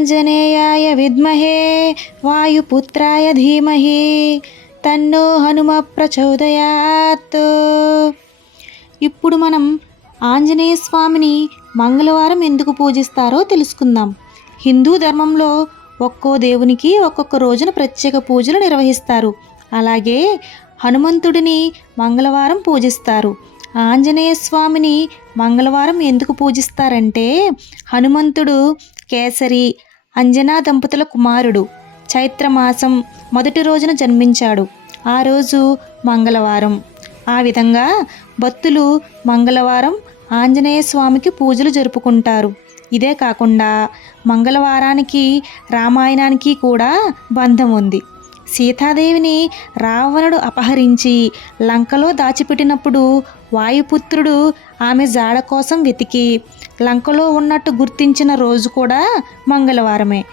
ఆంజనేయాయ విద్మహే వాయుపుత్రాయ ధీమహి తన్నో హనుమ ప్రచోదయాత్. ఇప్పుడు మనం ఆంజనేయ స్వామిని మంగళవారం ఎందుకు పూజిస్తారో తెలుసుకుందాం. హిందూ ధర్మంలో ఒక్కో దేవునికి ఒక్కొక్క రోజున ప్రత్యేక పూజలు నిర్వహిస్తారు. అలాగే హనుమంతుడిని మంగళవారం పూజిస్తారు. ఆంజనేయ స్వామిని మంగళవారం ఎందుకు పూజిస్తారంటే హనుమంతుడు కేసరి అంజనా దంపతుల కుమారుడు. చైత్రమాసం మొదటి రోజున జన్మించాడు. ఆ రోజు మంగళవారం. ఆ విధంగా భక్తులు మంగళవారం ఆంజనేయ స్వామికి పూజలు జరుపుకుంటారు. ఇదే కాకుండా మంగళవారానికి రామాయణానికి కూడా బంధం ఉంది. సీతాదేవిని రావణుడు అపహరించి లంకలో దాచిపెట్టినప్పుడు వాయుపుత్రుడు ఆమె జాడ కోసం వెతికి లంకలో ఉన్నట్టు గుర్తించిన రోజు కూడా మంగళవారమే.